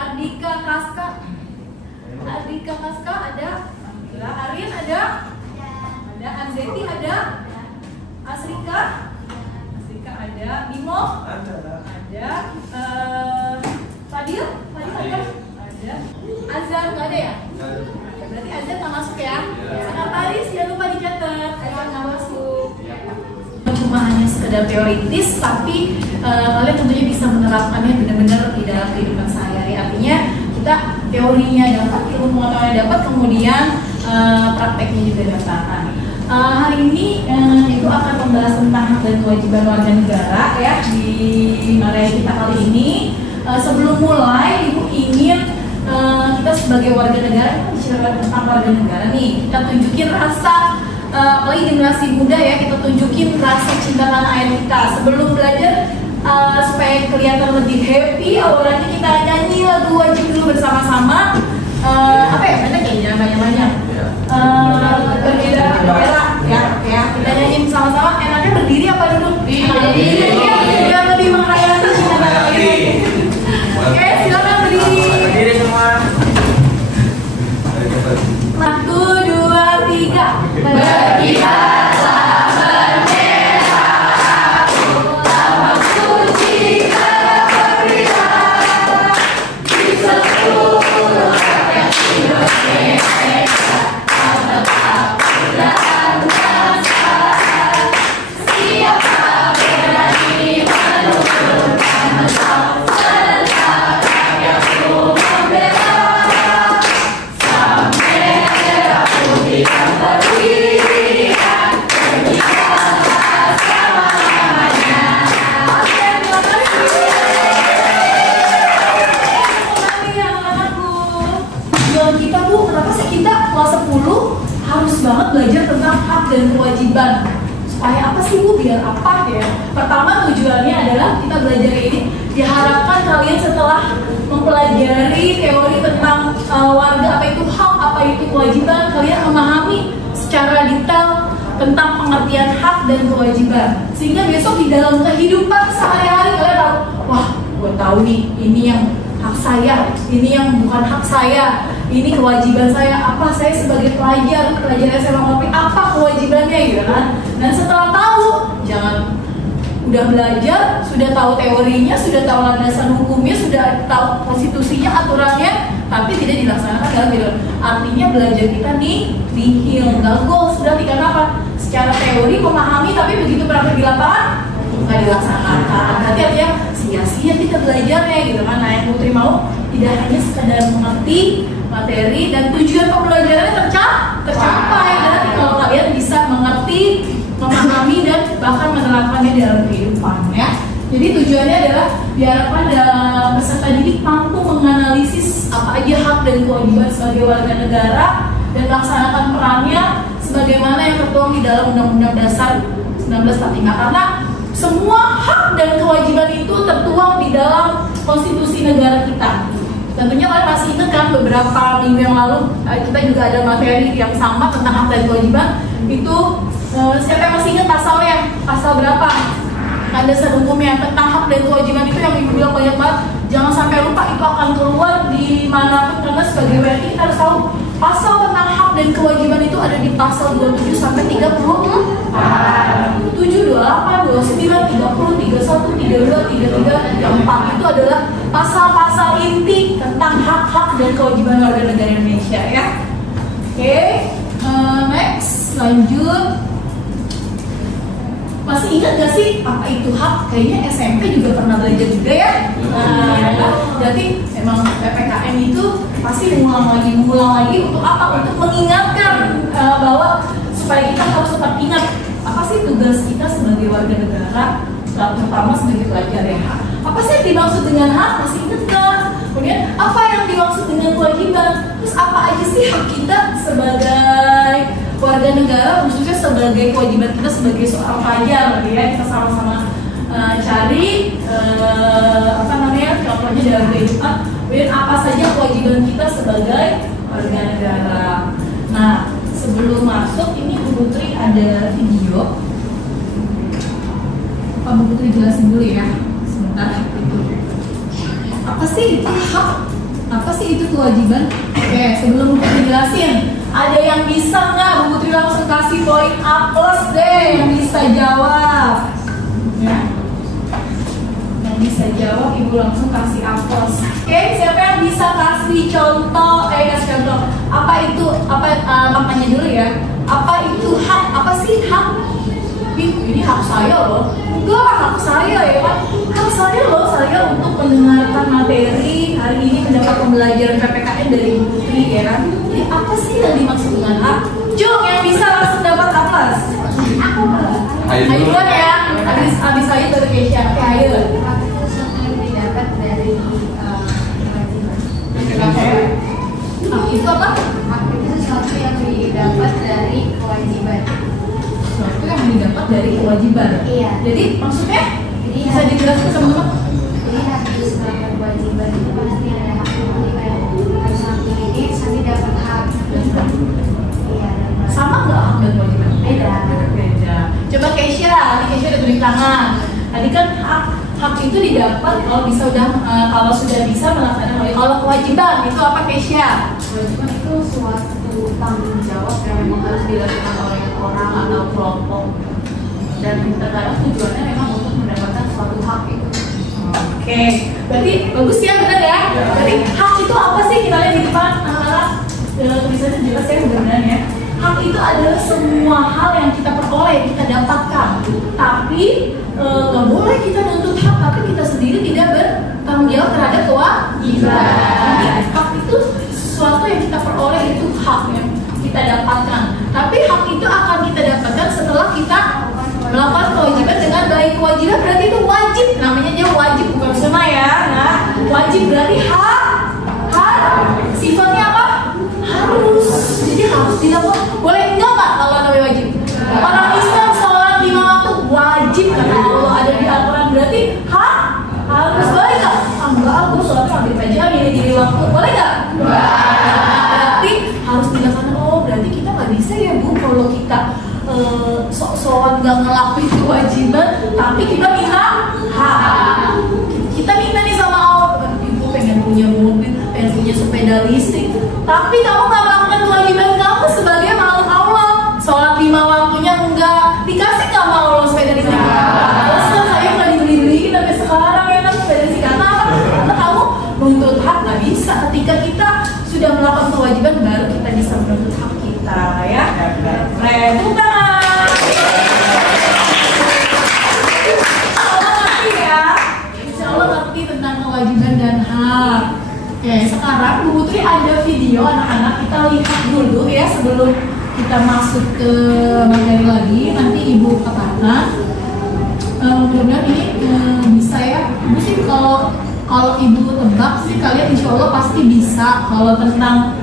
Ardika Kaska. Ardika Kaska ada. Alhamdulillah. Arin ada. Ada. Anzeti ada. Asrika. Asrika ada. Bimo ada. Fadil ada. Ada. Azhar nggak ada ya? Berarti Azhar nggak masuk ya? Sekretaris jangan lupa dicatat. Azhar nggak masuk. Cuma hanya sekedar teoritis, tapi kalian tentunya bisa menerapkannya benar-benar di dalam kehidupan sehari-hari. Artinya kita teorinya dapat, ilmu pengetahuannya dapat, kemudian prakteknya juga dapat. Hari ini itu akan membahas tentang hak dan kewajiban warga negara ya di area kita kali ini. Sebelum mulai, Ibu ingin kita sebagai warga negara, bicara tentang warga negara nih, kita tunjukin rasa, apalagi generasi muda ya, kita tunjukin rasa cinta tanah air kita. Sebelum belajar, supaya kelihatan lebih happy, awalnya kita nyanyi lagu wajib dulu bersama-sama. Apa ya, banyak ya, jangan banyak-banyak. Berbeda ya, kita nyanyi bersama-sama. Enaknya berdiri apa duduk? Berdiri ya, biar lebih menghayati cinta tanah air. Oke, silakan berdiri. Berdiri semua. 1, 2, 3. Berkibar. Belajar tentang hak dan kewajiban. Supaya apa sih Bu? Biar apa ya? Pertama, tujuannya adalah kita belajar ini diharapkan kalian setelah mempelajari teori tentang warga, apa itu hak, apa itu kewajiban, kalian memahami secara detail tentang pengertian hak dan kewajiban. Sehingga besok di dalam kehidupan sehari-hari kalian tahu, wah, gue tahu nih, ini yang hak saya, ini yang bukan hak saya, ini kewajiban saya, apa saya sebagai pelajar SMA Kopi, apa kewajibannya gitu kan. Dan setelah tahu, jangan udah belajar, sudah tahu teorinya, sudah tahu landasan hukumnya, sudah tahu konstitusinya, aturannya, tapi tidak dilaksanakan dalam kehidupan. Artinya belajar kita nih nihil, nggak goals. Berarti karena apa? Secara teori memahami, tapi begitu praktek di lapangan nggak dilaksanakan. Berarti artinya sia-sia kita belajarnya gitu kan. Nah, yang Putri mau tidak hanya sekedar mengerti materi dan tujuan pembelajarannya tercapai. Berarti kalau kalian bisa mengerti, memahami dan bahkan menerapkannya dalam kehidupan ya. Jadi tujuannya adalah diharapkan dalam peserta didik mampu menganalisis apa aja hak dan kewajiban sebagai warga negara dan melaksanakan perannya sebagaimana yang tertuang di dalam Undang-Undang Dasar 1945. Karena semua hak dan kewajiban itu tertuang di dalam konstitusi negara kita. Tentunya kalian masih ingat kan beberapa minggu yang lalu kita juga ada materi yang sama tentang hak dan kewajiban. Itu siapa yang masih ingat pasalnya? Pasal berapa? Dasar hukumnya tentang hak dan kewajiban itu yang Ibu bilang banyak banget. Jangan sampai lupa, itu akan keluar di manapun, karena sebagai WNI kita harus tahu pasal tentang hak dan kewajiban itu ada di pasal 27 sampai 30. 7, 28, 29, 30, 31, 32, 33, 34 itu adalah pasal-pasal inti tentang hak-hak dan kewajiban warga negara Indonesia ya. Oke, next, lanjut. Masih ingat gak sih apa itu hak? Kayaknya SMP juga pernah belajar juga ya. Nah, jadi memang PPKN itu pasti mengulang lagi untuk apa? Untuk mengingatkan bahwa supaya kita harus tetap ingat apa sih tugas kita sebagai warga negara, terutama sebagai pelajar ya. Apa sih yang dimaksud dengan hak? Masih ingat kan? Kemudian apa yang dimaksud dengan kewajiban? Terus apa aja sih hak kita sebagai warga negara, khususnya sebagai kewajiban kita sebagai seorang pelajar ya. Kita sama-sama cari contohnya dalam kehidupan. Kemudian apa saja kewajiban kita sebagai warga negara. Nah, sebelum masuk ini Bu Putri ada video. Pak Bu Putri jelasin dulu ya sebentar itu. Apa sih itu hak Apa sih itu kewajiban? Oke, sebelum dijelasin, ada yang bisa nggak? Bu Putri langsung kasih poin A plus deh yang bisa jawab. Ya. Yang bisa jawab, Ibu langsung kasih A plus. Oke, siapa yang bisa kasih contoh? Kasih contoh. Apa itu? Maknanya dulu ya. Apa itu hak? Apa sih hak? Ini hak saya loh. Enggak, hak saya ya kan. Hak saya loh, saya untuk mendengarkan materi hari ini, mendapat pembelajaran PPKN dari Bu Putri ya kan. Jadi apa sih yang dimaksud dengan hak? Jom yang bisa langsung dapat A plus. Aku ayo duluan ya. Habis saya baru Keisha. Oke, ayo. Hak itu sesuatu yang didapat dari kewajiban. Hak itu apa? Hak itu sesuatu yang didapat dari kewajiban. Sesuatu yang didapat dari kewajiban. Iya. Jadi maksudnya Jadi bisa dijelaskan teman-teman? Jadi hak itu sebagai kewajiban itu pasti ada hak. Jadi kayak harus hak ini, nanti dapat hak. Iya. Sama nggak hak dan kewajiban? Beda. Beda. Coba Keisha, ini Keisha udah beri tangan. Tadi kan hak itu didapat kalau sudah bisa melaksanakan hal. Kalau kewajiban itu apa Keisha? Kewajiban itu suatu tanggung jawab yang memang harus dilakukan oleh orang atau kelompok, dan terkadang tujuannya memang untuk mendapatkan suatu hak itu. Oke, berarti bagus ya, benar ya? Berarti hak itu apa sih? Kita lihat di depan anak-anak tulisannya jelas ya, benar ya. Hak itu adalah semua hal yang kita peroleh, kita dapatkan. Tapi nggak boleh kita nuntut hak, tapi kita sendiri tidak bertanggung jawab terhadap kewajiban. Hak itu sesuatu yang kita peroleh, itu hak yang kita dapatkan. Tapi hak itu akan kita dapatkan setelah kita melakukan kewajiban dengan baik. Kewajiban berarti itu wajib, namanya dia wajib, bukan sunnah ya. Nah, wajib berarti hak. Sifatnya apa? Harus. Jadi harus dilakukan. Boleh enggak Pak kalau namanya wajib? Orang Islam sholat 5 waktu wajib karena Allah ada di Al-Quran, berarti harus. Boleh nggak? Enggak, aku sholatnya ambil aja gini waktu. Boleh nggak? Berarti harus dilakukan. Oh, berarti kita nggak bisa ya Bu kalau kita sok-sokan nggak ngelakuin kewajiban, tapi kita minta hak. Kita minta nih sama Allah, Ibu pengen punya mobil, pengen punya sepeda listrik, tapi kamu nggak melakukan kewajiban kamu sebagai makhluk Allah. Sholat 5 waktunya enggak dikasih nggak sama Allah sepeda listrik? Terus saya nggak dibeli-beliin sampai sekarang ya kan sepeda listrik. Karena kamu menuntut hak nggak bisa. Ketika kita sudah melakukan kewajiban, baru kita bisa menuntut hak kita ya. Keren, bukan? Insya Allah ngerti tentang kewajiban dan hak. Oke, sekarang Bu Putri ada video anak-anak, kita lihat dulu ya sebelum kita masuk ke materi lagi. Nanti Ibu katakan. Mudah-mudahan ini bisa ya. Ibu sih kalau Ibu tebak sih kalian insya Allah pasti bisa. Kalau tentang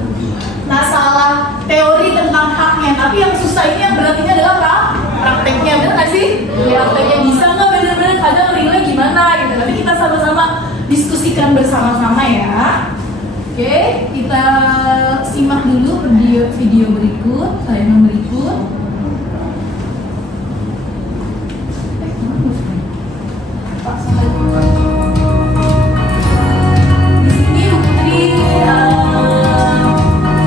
masalah teori tentang haknya, tapi yang susah ini yang berat ini adalah prakteknya, benar nggak sih? Prakteknya bisa nggak benar-benar, kadang relay gimana gitu. Nanti kita sama-sama diskusikan bersama-sama ya. Oke, kita simak dulu video berikut, tayangan berikut. Di sini Bu Putri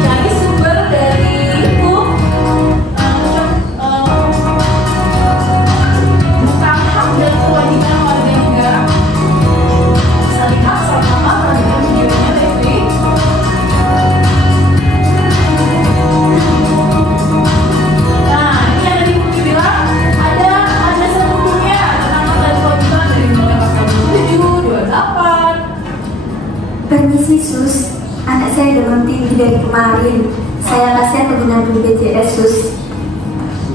cari sumber dari buku tentang hak dan kewajiban warga negara. Bisa lihat sama-sama perhatikan videonya baik-baik. Nah, ini yang tadi Bu Putri bilang ada satu bukunya tentang hak dan kewajiban dari mulai pasal 27, 28. Permisi Sus, anak saya demam tinggi dari kemarin. Saya kasihan dengan BPJS Sus.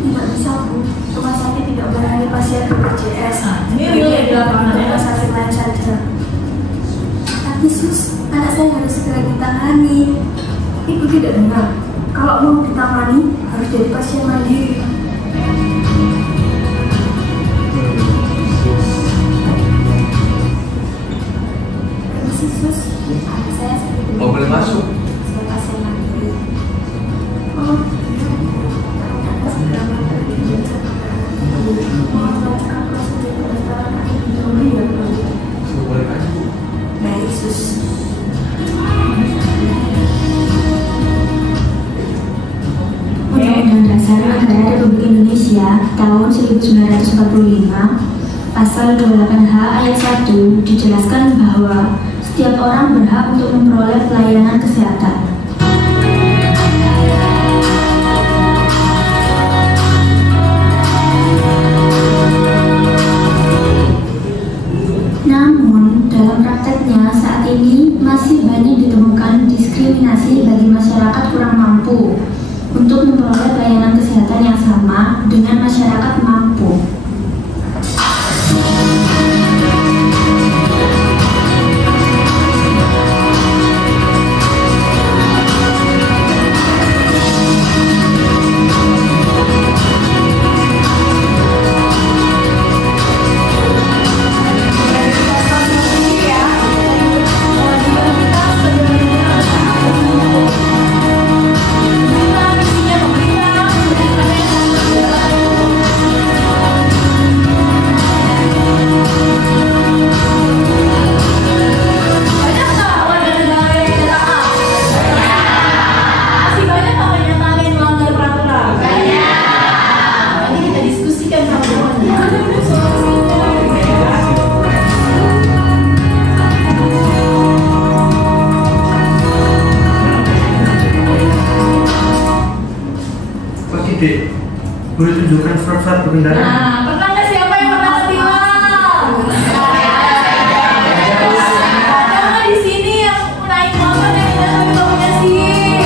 Tidak bisa Bu, rumah sakit tidak melayani pasien BPJS. Nah, ini real ya di lapangan ya. Rumah sakit lain saja. Tapi Sus, anak saya harus segera ditangani. Ibu tidak dengar. Kalau mau ditangani harus jadi pasien mandiri. Permisi Sus, anak saya sakit. Oh, boleh masuk? Saya pasien mandiri. Oh, segera Boleh masuk? baik Sus. tahun 1945, pasal 28H ayat 1 dijelaskan bahwa setiap orang berhak untuk memperoleh pelayanan kesehatan. Namun, dalam prakteknya saat ini masih banyak ditemukan diskriminasi bagi masyarakat kurang mampu untuk memperoleh pelayanan kesehatan yang sama dengan masyarakat mampu. Boleh tunjukkan surat-surat berkendara? Nah, pernah nggak siapa yang pernah tilang? Ada nggak di sini yang naik motor yang tidak tapi nggak punya SIM?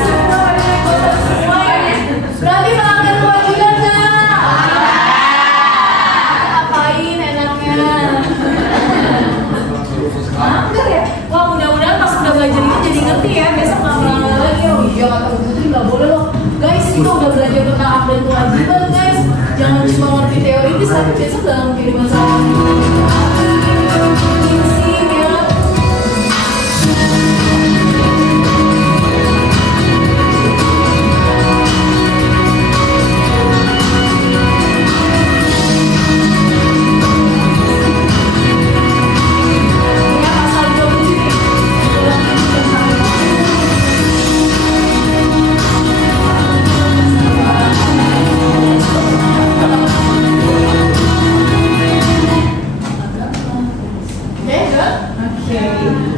Semua ya? Berarti melanggar kewajiban nggak? Ngapain enaknya? Melanggar ya? Wah, mudah-mudahan pas udah belajar ini jadi ngerti ya. Besok nggak melanggar lagi. Oh iya, kata Bu Putri nggak boleh loh. Guys, kita udah belajar tentang hak dan kewajiban, guys. Jangan cuma ngerti teoritis, tapi besok dalam kehidupan sehari-hari. SIM ya. Ya, pasal 27 nih.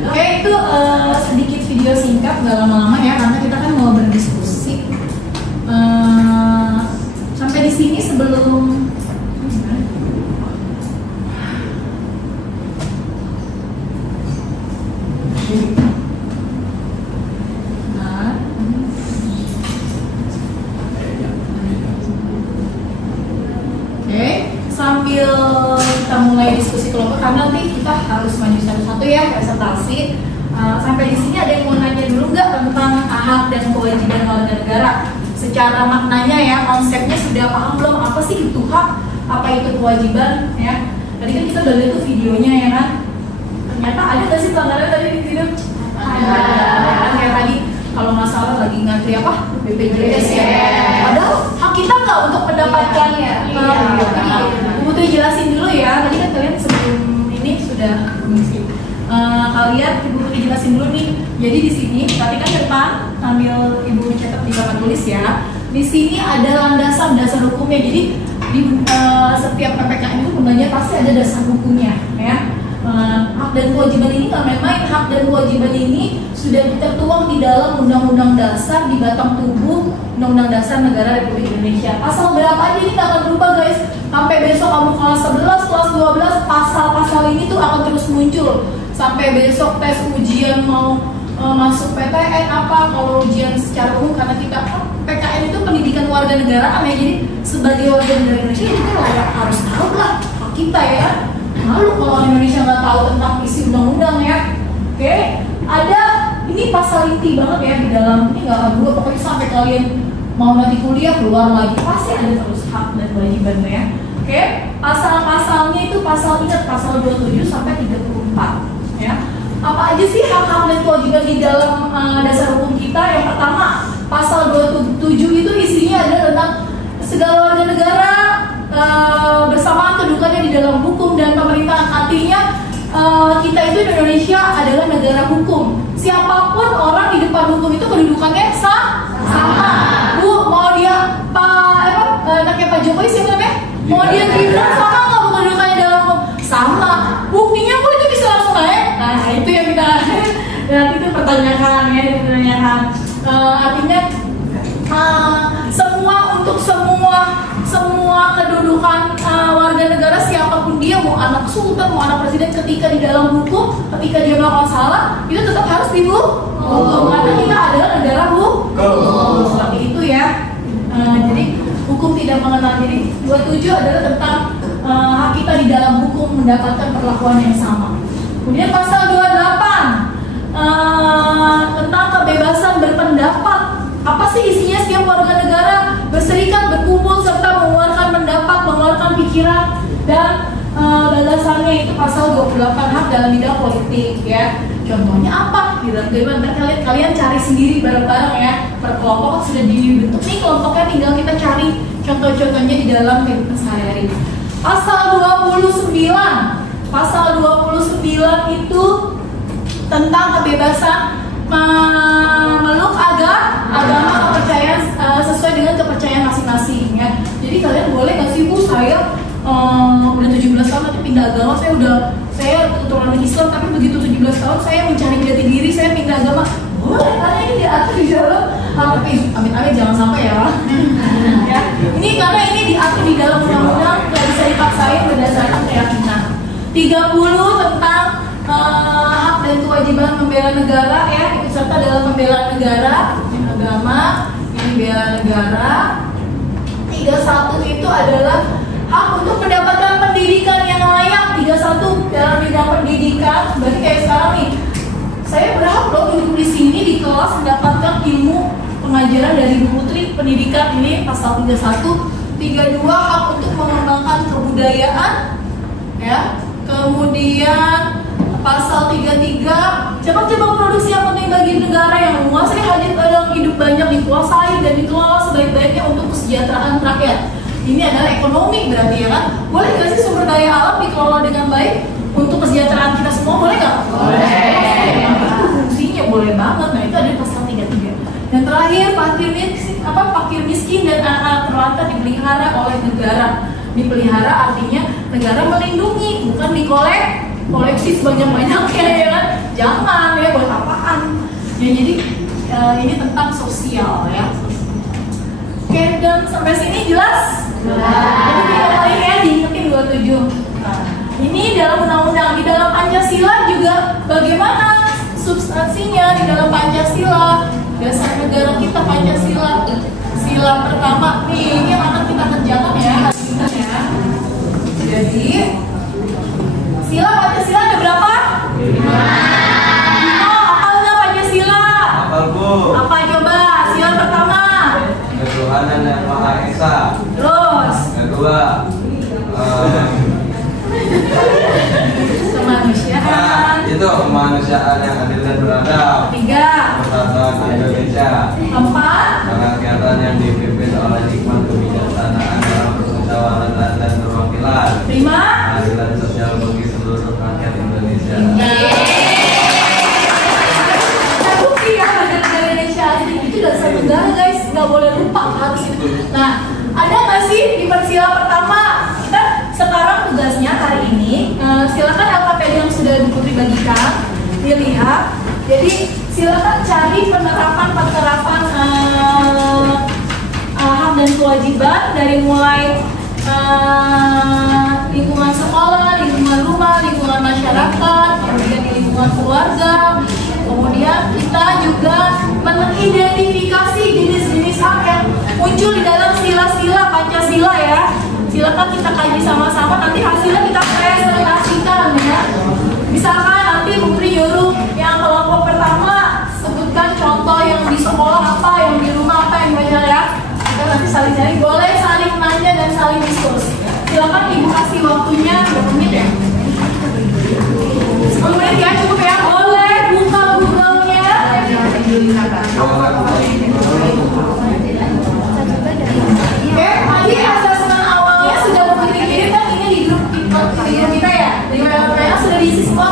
Oke, itu sedikit video singkat, nggak lama-lama ya, karena kita kan mau berdiskusi. Sampai di sini sebelum sambil kita mulai diskusi kelompok, karena nanti kita harus maju satu-satu ya presentasi. Sampai di sini ada yang mau nanya dulu nggak tentang hak dan kewajiban warga negara? Secara maknanya ya, konsepnya sudah paham belum? Apa sih itu hak? Apa itu kewajiban? Ya, tadi kan kita udah lihat tuh videonya ya kan. Ternyata ada nggak sih pelanggaran tadi di video? Ada. Kayak tadi kalau nggak salah lagi ngantri apa? BPJS ya. Padahal hak kita nggak untuk mendapatkan Putri jelasin dulu ya. Tadi kan kalian sebelum ini sudah mengisi. Kalian Ibu Putri jelasin dulu nih. Jadi di sini perhatikan depan sambil Ibu mencatat di papan tulis ya. Di sini ada landasan dasar hukumnya. Jadi di setiap PPKM itu sebenarnya pasti ada dasar hukumnya ya. Hak dan kewajiban ini nggak main-main. Hak dan kewajiban ini sudah tertuang di dalam Undang-Undang Dasar, di batang tubuh Undang-Undang Dasar Negara Republik Indonesia. Pasal berapa aja ini nggak akan berubah guys. Sampai besok kamu kelas 11, kelas 12, pasal-pasal ini tuh akan terus muncul. Sampai besok tes ujian mau masuk PTN apa, kalau ujian secara umum, karena kita PKN itu pendidikan warga negara ya. Jadi sebagai warga negara Indonesia kita layak harus tahu lah hak kita ya. Malu kalau Indonesia nggak tahu tentang isi undang-undang ya. Oke, ada ini pasal inti banget ya di dalam ini, nggak akan berubah pokoknya sampai kalian mau nanti kuliah keluar lagi pasti ada terus hak dan kewajiban ya. Oke, pasal-pasalnya itu ingat pasal 27 sampai 34 ya. Apa aja sih hak-hak dan kewajiban di dalam dasar hukum kita? Yang pertama, pasal 27 itu isinya ada tentang segala warga negara bersamaan kedudukannya di dalam hukum dan pemerintahan. Artinya kita itu di Indonesia adalah negara hukum. Siapapun orang di depan hukum itu kedudukannya sama. Bu, mau dia anaknya Pak Jokowi siapa namanya? Mau dia Gibran sama nggak bu kedudukannya dalam hukum? Sama. Buktinya bu itu bisa langsung naik. Nah itu yang kita itu pertanyaan ya, pertanyaan. Artinya semua kedudukan warga negara siapapun dia, mau anak sultan, mau anak presiden, ketika di dalam hukum, ketika dia melakukan salah, itu tetap harus dihukum karena kita adalah negara hukum. Seperti itu ya. Jadi hukum tidak mengenal. Jadi 27 adalah tentang hak kita di dalam hukum mendapatkan perlakuan yang sama. Kemudian pasal 28 tentang kebebasan berpendapat. Apa sih isinya? Setiap warga negara berserikat, berkumpul, serta mengeluarkan pendapat, mengeluarkan pikiran dan gagasannya. Itu pasal 28 hak dalam bidang politik ya. Contohnya apa? Di dalam kehidupan kalian cari sendiri bareng-bareng ya. Per kelompok sudah dibentuk nih kelompoknya, tinggal kita cari contoh-contohnya di dalam kehidupan sehari-hari. Pasal 29. Pasal 29 itu tentang kebebasan memeluk agama kepercayaan sesuai dengan kepercayaan masing-masing ya. Jadi kalian boleh nggak sih bu, saya udah 17 tahun nanti pindah agama, saya keturunan Islam tapi begitu 17 tahun saya mencari jati diri, saya pindah agama. Boleh, karena ini diatur di dalam amit-amit jangan sampai ya. Ya. Ini karena ini diatur di dalam undang-undang, nggak bisa dipaksain berdasarkan keyakinan. 30 tentang hak dan kewajiban membela negara ya, ikut serta dalam membela negara, agama, ini bela negara. 31 itu adalah hak untuk mendapatkan pendidikan yang layak. 31 dalam bidang pendidikan, berarti kayak sekarang nih, saya berhak loh duduk di sini di kelas mendapatkan ilmu pengajaran dari Bu Putri, pendidikan ini pasal 31. 32 hak untuk mengembangkan kebudayaan ya. Kemudian pasal 33 cabang-cabang produksi yang penting bagi negara yang menguasai hajat dalam hidup banyak dikuasai dan dikelola sebaik-baiknya untuk kesejahteraan rakyat. Ini adalah ekonomi berarti ya kan? Boleh nggak sih sumber daya alam dikelola dengan baik untuk kesejahteraan kita semua? Boleh nggak? Boleh. Itu fungsinya boleh banget. Nah itu ada di pasal 33. Dan terakhir fakir miskin dan anak terlantar dipelihara oleh negara. Dipelihara artinya negara melindungi, bukan koleksi sebanyak-banyaknya ya kan? Jangan ya, buat apaan ya. Jadi ini tentang sosial ya. Oke, dan sampai sini jelas? Jadi diingetin ya, diingetin 27. Ini dalam undang-undang, di dalam Pancasila juga bagaimana substansinya di dalam Pancasila, dasar negara kita Pancasila. Sila pertama nih, ini yang akan kita kerjakan ya. Jadi sila Pancasila ada berapa? 5. Hafal nggak Pancasila? Hafal bu. Apa coba? Sila pertama Ketuhanan yang Maha Esa. Terus Kedua kemanusiaan. Itu kemanusiaan yang adil dan beradab. 3 Persatuan Indonesia. 4 Kerakyatan yang dipimpin oleh hikmat kebijaksanaan dalam permusyawaratan dan perwakilan. 5 Keadilan sosial bagi seluruh rakyat Indonesia. Bukti ya, negara Indonesia itu dasar negara guys, nggak boleh lupa harus itu. Nah, ada nggak sih di persila pertama? Kita sekarang tugasnya hari ini, silakan LKPD yang sudah Bu Putri bagikan dilihat. Jadi silakan cari penerapan hak dan kewajiban dari mulai lingkungan sekolah, lingkungan rumah, lingkungan masyarakat, kemudian di lingkungan keluarga. Kemudian kita juga mengidentifikasi jenis-jenis hak yang muncul di dalam sila-sila Pancasila ya. Silakan kita kaji sama-sama, nanti hasilnya kita presentasikan ya. Misalkan nanti Bu Putri nyuruh yang kelompok pertama sebutkan contoh yang di sekolah apa, yang di rumah apa, yang banyak ya. Kita nanti saling cari, boleh saling nanya dan saling diskusi. Silakan Ibu kasih waktunya 2 menit ya. 10 menit ya, cukup ya. Boleh buka Google-nya. Oke, tadi asesmen awalnya sudah Bu Putri kirim kan, ini di grup kita ya. Di WA sudah diisi semua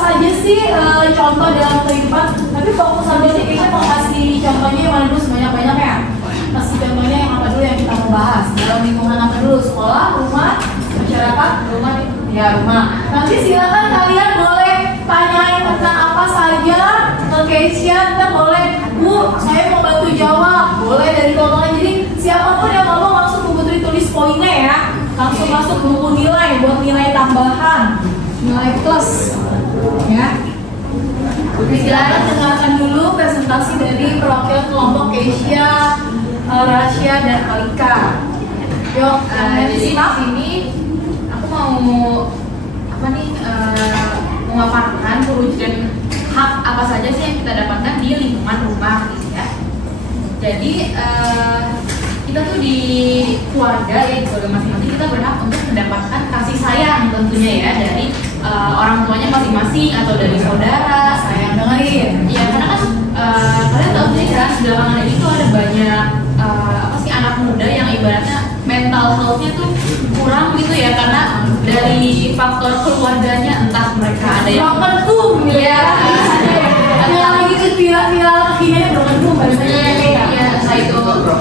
Aja sih contoh dalam kehidupan, tapi fokus aja sih kayaknya mau kasih contohnya yang mana dulu sebanyak-banyak ya. Kasih contohnya yang apa dulu yang kita mau bahas dalam lingkungan apa dulu, sekolah, rumah, masyarakat, rumah, ya rumah. Nanti silakan kalian boleh tanyain tentang apa saja ke Keisha, kita boleh, Bu, saya mau bantu jawab, boleh dari kelompoknya. Jadi siapapun yang ngomong langsung Bu Putri tulis poinnya ya, langsung masuk buku nilai buat nilai tambahan, nilai plus. Ya, silakan dengarkan dulu presentasi dari perwakilan kelompok Keisha, Rasya, dan Alika. Yuk, Jadi di sini aku mau apa nih memaparkan perwujudan hak apa saja sih yang kita dapatkan di lingkungan rumah gitu ya. Jadi kita tuh di keluarga ya, di keluarga masing-masing kita berhak untuk mendapatkan kasih sayang tentunya ya dari orang tuanya masing-masing atau dari saudara. sayang dengerin. Iya, karena kan kalian tahu sih kan belakangan ini tuh ada banyak apa sih anak muda yang ibaratnya mental health-nya tuh kurang gitu ya, karena dari faktor keluarganya, entah mereka ada yang Broken gitu ya. Yang lagi viral kakinya broken biasanya iya, entah itu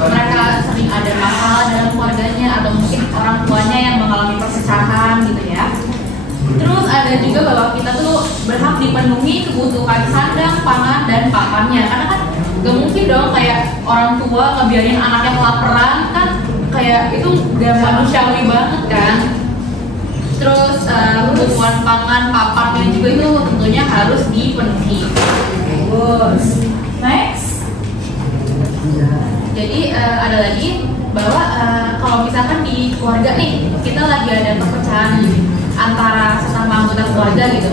mereka sering ada masalah dalam keluarganya atau mungkin orang tuanya yang mengalami perpecahan gitu ya. Terus ada juga bahwa kita tuh berhak dipenuhi kebutuhan sandang, pangan, dan papannya. Karena kan gak mungkin dong kayak orang tua ngebiarin anaknya kelaparan, kan kayak itu gak manusiawi banget kan. Terus kebutuhan pangan, papannya juga itu tentunya harus dipenuhi. Bagus. Next. Jadi ada lagi bahwa kalau misalkan di keluarga nih kita lagi ada perpecahan antara sesama anggota keluarga gitu,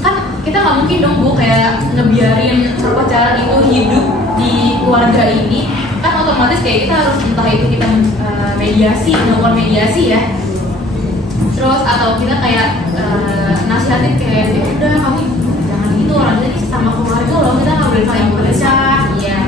kan kita nggak mungkin dong Bu kayak ngebiarin perpecahan itu hidup di keluarga ini, kan otomatis kayak kita harus entah itu kita melakukan mediasi ya, terus atau kita kayak nasihatin kayak ya udah kamu jangan gitu, orang jadi sama keluarga loh, kita nggak boleh saling berpecah. Iya.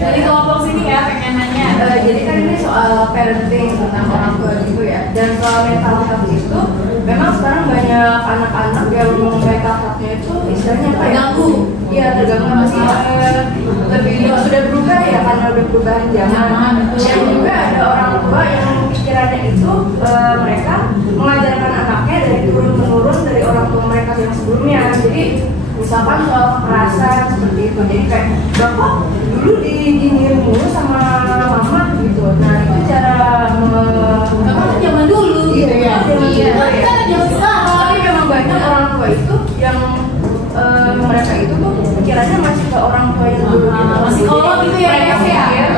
Dari kelompok sini ya pengen nanya. Jadi kan ini soal parenting tentang orang tua gitu ya. Dan soal mental health itu memang sekarang banyak anak-anak yang mental health-nya itu istilahnya apa ya? Terganggu. Iya, terganggu masih lebih sudah berubah ya karena udah perubahan zaman. Dan juga ada orang tua yang pikirannya itu mereka mengajarkan anaknya dari turun menurun dari orang tua mereka yang sebelumnya. Jadi misalkan soal kekerasan seperti itu, jadi kayak bapak dulu diginiin mulu sama mama gitu. Nah itu cara Kamu kan zaman dulu gitu ya. Iya. Kita kan zaman sekarang. Tapi memang banyak orang tua itu yang mereka itu tuh pikirannya masih ke orang tua yang dulu gitu. Masih kolot gitu ya. Mereka pikir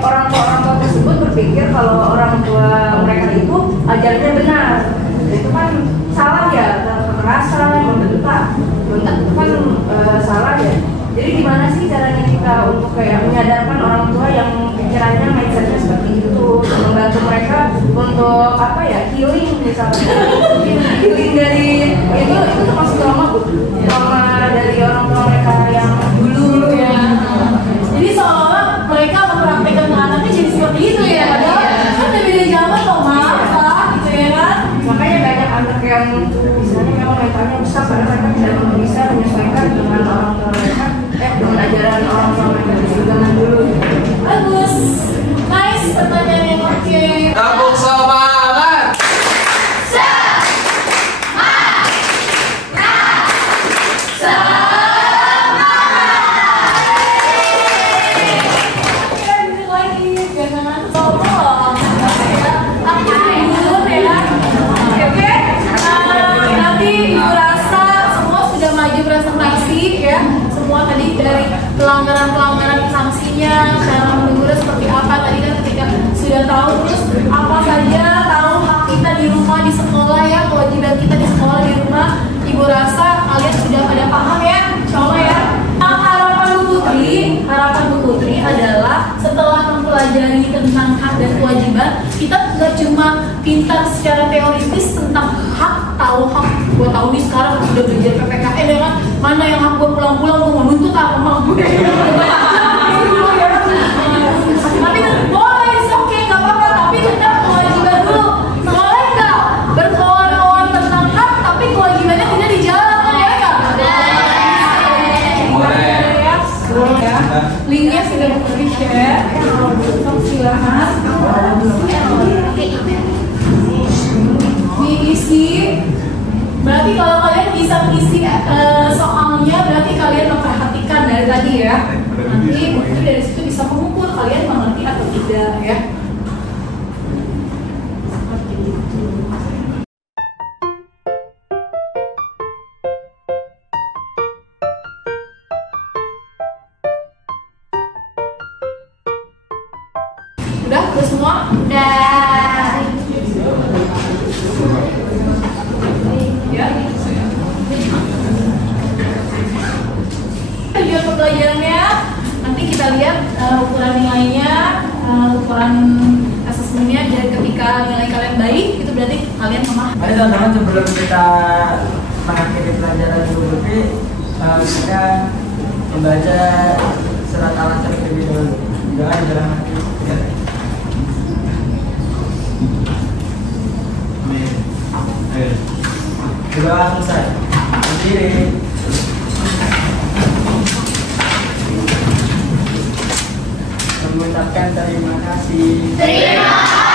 orang tua tersebut berpikir kalau orang tua mereka itu ajarnya benar. Itu kan salah ya, kekerasan, membentak itu kan salah ya. Jadi gimana sih caranya kita untuk kayak menyadarkan orang tua yang pikirannya mindsetnya seperti itu, membantu mereka untuk apa ya, healing misalnya, healing dari itu termasuk trauma bu, trauma dari orang tua mereka yang Dulu ya. Jadi seolah mereka mempraktekkan ke anaknya jadi seperti itu ya. Padahal kan udah beda zaman kok maaf lah gitu ya kan. makanya banyak anak yang misalnya memang mentalnya rusak karena mereka tidak bisa menyesuaikan dengan orang tua mereka, dengan ajaran orang tua mereka di zaman dulu. Bagus. Nice pertanyaan yang oke. Tepuk semangat. Ini lagi jangan sombong ya. Akun ya. Oke. Nanti Ibu rasa semua sudah maju presentasi ya. Semua tadi dari pelanggaran-pelanggaran sanksinya, cara menegurnya seperti apa. Tadi kan ketika sudah tahu terus apa saja, tahu hak kita di rumah, di sekolah ya, kewajiban kita di sekolah, di rumah. Ibu rasa kalian sudah pada paham ya, insya Allah ya. Harapan Bu Putri adalah setelah mempelajari tentang hak dan kewajiban, kita nggak cuma pintar secara teoritis tentang hak, tahu hak. Gue tahu nih sekarang sudah belajar PPKN ya kan, mana yang hak gue pulang-pulang gue mau nuntut apa mau gue. Tapi kan boleh, oke, nggak apa-apa. Tapi tentang kewajiban dulu, boleh nggak berkawan-kawan tentang hak, tapi kewajibannya tidak dijalankan ya kan? Boleh. Ya, linknya sudah di share. Silakan diisi. Berarti kalau kalian bisa isi soalnya, berarti kalian memperhatikan dari tadi ya. Nanti mungkin dari situ bisa mengukur kalian mengerti atau tidak ya. Seperti itu. Udah semua? Udah. Ya. Tujuan pembelajarannya nanti kita lihat ukuran nilainya, ukuran asesmennya. Dan ketika nilai kalian baik, itu berarti kalian memahami. Baik teman-teman, sebelum kita mengakhiri pelajaran Ibu Putri, kita membaca surat Al-Asr terlebih dahulu. Doa di dalam hati. Doa selesai. Berdiri. Mengucapkan terima kasih. Terima